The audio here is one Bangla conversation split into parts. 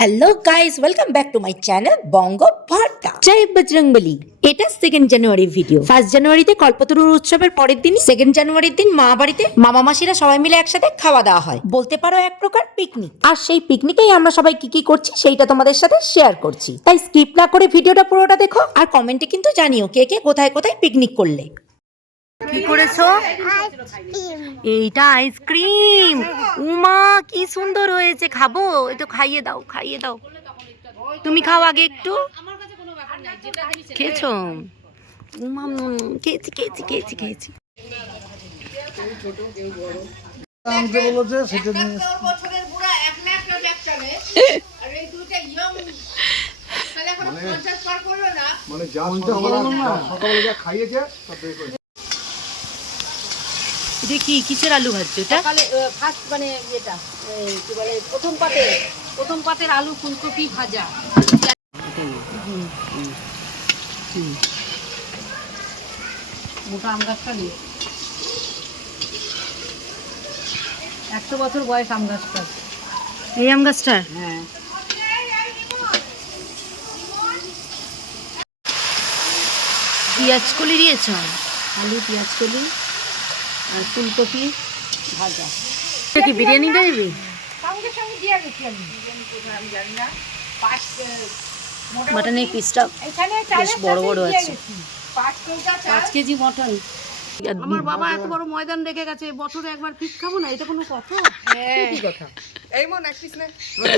Hello guys welcome back to my channel Banga Bharta জয় বজরংবলী এটা সেকেন্ড জানুয়ারি ভিডিও ফার্স্ট জানুয়ারিতে কল্পতরুর উৎসবের পরের দিন সেকেন্ড জানুয়ারির দিন মা বাড়িতে মামা মাসিরা সবাই মিলে একসাথে খাওয়া দাওয়া হয়। বলতে পারো এক প্রকার পিকনিক আর সেই পিকনিকেই আমরা সবাই কি কি করছি সেইটা তোমাদের সাথে শেয়ার করছি। তাই স্কিপ না করে ভিডিওটা পুরোটা দেখো আর কমেন্টে কিন্তু জানিও কে কে কোথায় কোথায় পিকনিক করলে। কি করেছ? এইটা আইসক্রিম। উমা, কি সুন্দর হয়েছে। খাব? একটু খাইয়ে দাও খাইয়ে দাও। তুমি খাও আগে একটু। খেয়েছো? উমা খেয়েছি খেয়েছি খেয়েছি খেয়েছি। মানে যা সকালবেলা খাইয়েছে এটা কি কিসের আলু ভাজছো এটা? সকালে ফার্স্ট মানে এই কি বলে প্রথম পাতে প্রথম পাতের আলু ফুলকপি ভাজা। মোটা আম গাছটা নেই। একশো বছর বয়স আম গাছটা এই আম গাছটা? হ্যাঁ। পেঁয়াজ কলি দিয়েছ? আলু পেঁয়াজ কলি। আর ফুলকপি ভাজা। কি বিরিয়ানি দেবে? সঙ্গে সঙ্গে দিয়ে গেছি আমি। আমি জানি না পাঁচ মাটনের পিসটা বেশ বড় বড় আছে। পাঁচ কেজি মটন। আমার বাবা এত বড় ময়দান রেখে গেছে বছরে একবার ফিস খাব না এটা কোনো কথা? কি কথা।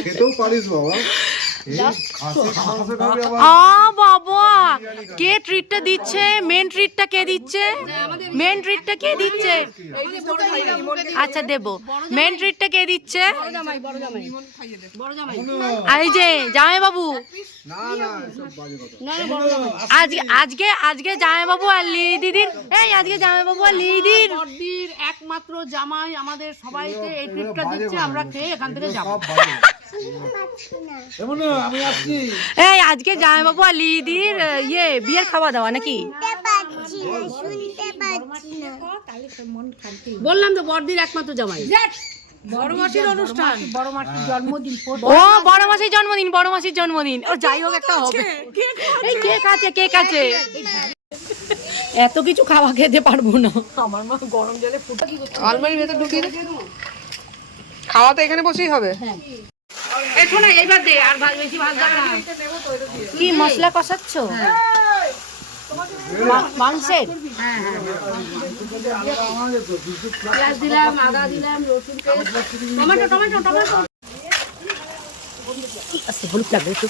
খেতেও পারিস এই খাসে খাবি আবার। আ বাবা কে ট্রিটটা দিচ্ছে? মেন ট্রিটটা কে দিচ্ছে? মেন ট্রিটটা কে দিচ্ছে? আচ্ছা দেব। মেন ট্রিটটা কে দিচ্ছে? এই যে জামাই বাবু আজকে আজকে আজকে জামাই বাবু আর লিলি দিদির এই আজকে জামাই বাবু আর লিলি দিদির একমাত্র জামাই আমাদের সবাইকে এই ট্রিপটা দিচ্ছে, আমরা খেয়ে এখান থেকে যাব। এই আজকে জামাই বাবু আর আহ, ইয়ে বিয়ের খাওয়া দাওয়া নাকি। বললাম তো বড়দির একমাত্র জামাই। বড় মাসির অনুষ্ঠান। বড় মাসির জন্মদিন ও বড় মাসির জন্মদিন। বড় মাসির জন্মদিন। ও যাই হোক একটা হবে। এই কেক আছে কেক আছে। এত কিছু খাওয়া খেতে পারব না। আমার মা গরম জলে ফুটা কি করছে? আলমারির ভেতর ঢুকিয়ে খাওয়া তো এখানে বসেই হবে। এই শোনা এইবার দে আর বেশি না। কি মশলা কষাচ্ছ? মাংসের? পেঁয়াজ দিলাম আদা দিলাম রসুন টমেটো টমেটো টমেটো। একটু।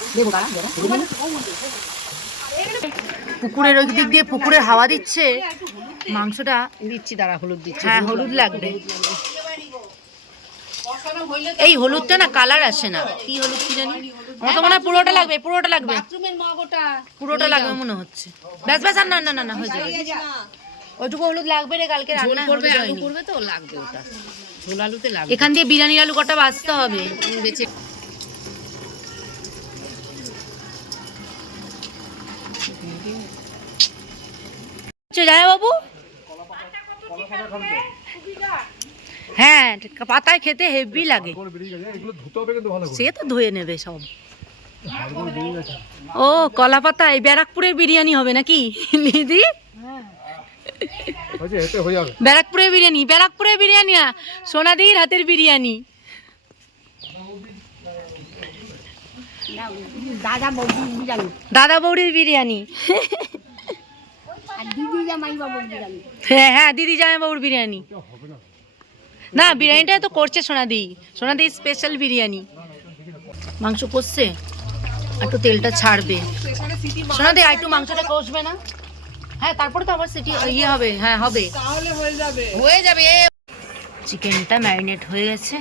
পুকুরের ওই দিক দিয়ে পুকুরের হাওয়া দিচ্ছে। মাংসটা দিচ্ছি দাঁড়া হলুদ দিচ্ছি। হ্যাঁ হলুদ লাগবে। এই হলুদটা না কালার আসে না। কি হলুদ কি জানি? আমার তো মনে হয় পুরোটা লাগবে পুরোটা লাগবে। বাথরুমের মগ ওটা পুরোটা লাগবে মনে হচ্ছে। ব্যাস ব্যাস আর না না না না হয়ে যাবে। ওইটুকু হলুদ লাগবে রে কালকে ঝোল রান্না করবে আলু করবে তো লাগবে ওটা। ঝোল আলুতে লাগবে। এখান দিয়ে বিরিয়ানির আলু কটা বাঁচতে হবে? বেঁচে যায় বাবু হ্যাঁ পাতায় খেতে হেভি লাগে। করে বেরিয়ে গেছে এগুলো ধুতে হবে কিন্তু ভালো করে। সে তো ধুয়ে নেবে সব। ও কলা পাতায় ব্যারাকপুরের বিরিয়ানি হবে নাকি? দিদি হয়েছে এতে হয়ে যাবে। ব্যারাকপুরের বিরিয়ানি ব্যারাকপুরের বিরিয়ানি সোনাদির হাতের বিরিয়ানি। দাদা বৌদি বিরিয়ানি। দাদা বৌড়ির বিরিয়ানি। হ্যাঁ হ্যাঁ দিদি জামাই বাবুর বিরিয়ানি। না বিরিয়ানিটা তো করছে সোনাদি। সোনাদি স্পেশাল বিরিয়ানি। মাংস কষছে একটু তেলটা ছাড়বে। সোনাদি আর একটু মাংসটা কষবে না? হ্যাঁ তারপরে তো আবার সেটি ইয়ে হবে হ্যাঁ হবে। তাহলে হয়ে যাবে। হয়ে যাবে। চিকেনটা ম্যারিনেট হয়ে গেছে।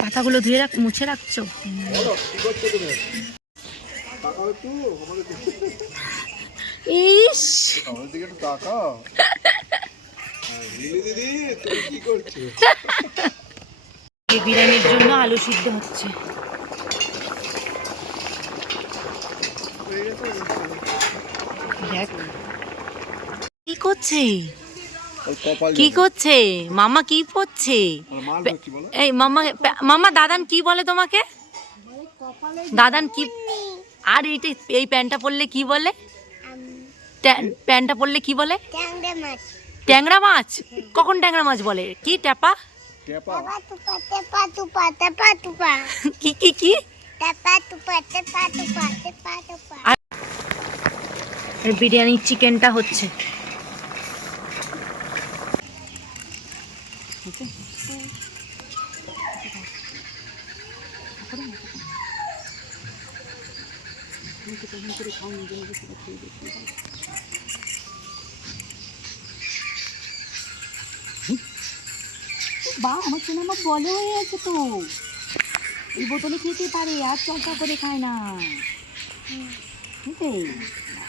পাতাগুলো ধুয়ে রাখ মুছে রাখছো? ইস! দিদি তুমি কি করছ? এই বিরিয়ানির জন্য আলু সিদ্ধ হচ্ছে। দেখ। কি করছে? কি করছে? মামা কি পড়ছে? এই মামা মামা দাদান কি বলে তোমাকে? দাদান কি আর এইটা এই প্যান্টটা পরলে কি বলে? প্যান্টটা পরলে কি বলে? ট্যাংরা মাছ? কখন ট্যাংরা মাছ বলে? কি ট্যাপা? কি কি কি? বিরিয়ানি চিকেনটা হচ্ছে করে খাও নিজে নিজে হচ্ছে বা আমার ছেলে আমার বলে হয়ে আছে তো এই বোতলে খেতে পারে আর চলচা করে খায় না আছে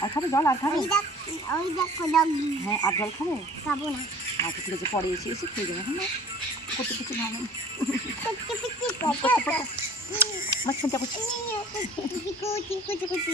আর খাবে জল আর খাবে হ্যাঁ আর জল খাবে খাব না আচ্ছা ঠিক আছে পরে এসে এসে খেয়ে যাবে হ্যাঁ করতে কিছু না পিচকি পিচকি কথা আমার ছোটা করছে কুচি কুচি কুচি কুচি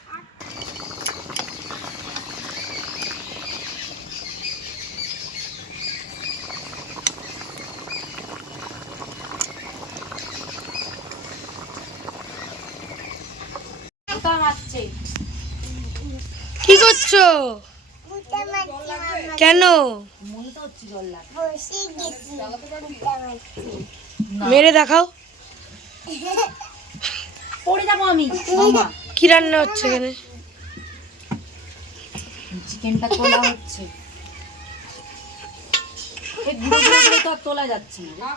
করছ? কেন? মেরে দেখাও। পড়ে যাব আমি। কি রান্না হচ্ছে এখানে? তোলা তোলা যাচ্ছে না।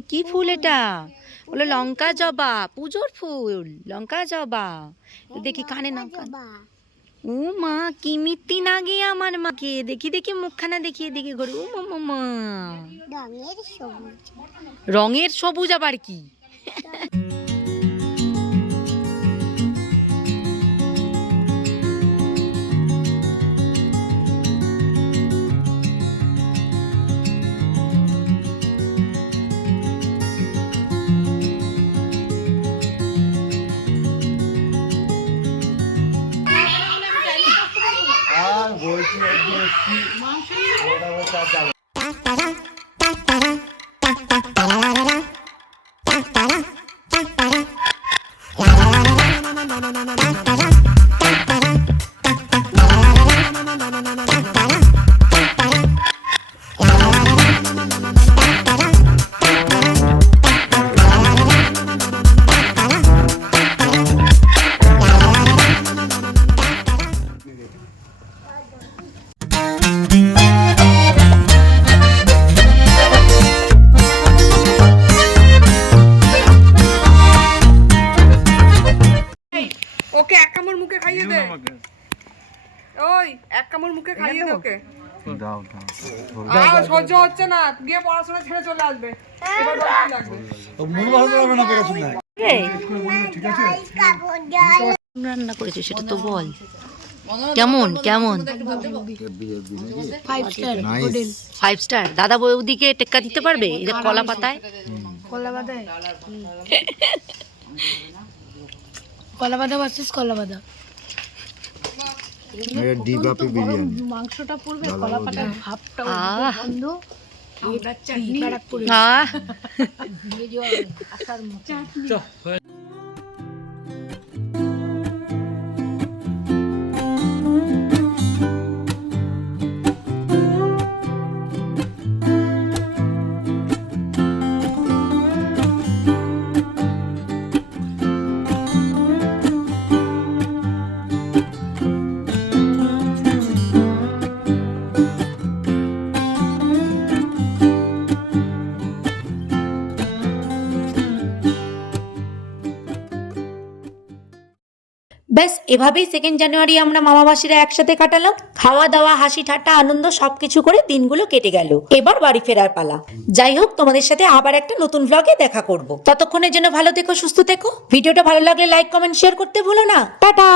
কি ফুল এটা? বলো লঙ্কা জবা পুজোর ফুল লঙ্কা জবা। দেখি কানে না ও মা কি মিত্তি গিয়ে আমার মাকে। দেখি দেখি মুখখানা দেখিয়ে দেখি ঘরে। ও মা মা রঙের সবুজ আবার কি? এসছি ওকে এক কামড় মুখে খাইয়ে দে। ওই এক কামড় মুখে খাইয়ে দে ওকে। দাও দাও। সহ্য হচ্ছে না। গিয়ে পড়াশোনা ছেড়ে চলে আসবে। এবার লাগবে। ও ভালো না ঠিক আছে? রান্না করেছি সেটা তো বল। কেমন কেমন? ফাইভ স্টার দাদা বৌদিকে টেক্কা দিতে পারবে? এটা কলা পাতায়? কলা পাতায়? কলা বাদা ভার্সেস কলা বাদা ডিবাপি বিরিয়ানি। মাংসটা পড়বে কলা পাতার ভাবটা বন্ধ। চাটনি আসার মতো। ব্যাস, এভাবেই সেকেন্ড জানুয়ারি আমরা মামাবাসীরা একসাথে কাটালাম। খাওয়া দাওয়া, হাসি ঠাট্টা, আনন্দ, সবকিছু করে দিনগুলো কেটে গেল। এবার বাড়ি ফেরার পালা। যাই হোক, তোমাদের সাথে আবার একটা নতুন ব্লগে দেখা করব। ততক্ষণের জন্য ভালো থেকো, সুস্থ থেকো। ভিডিওটা ভালো লাগলে লাইক কমেন্ট শেয়ার করতে ভুলো না। টাটা!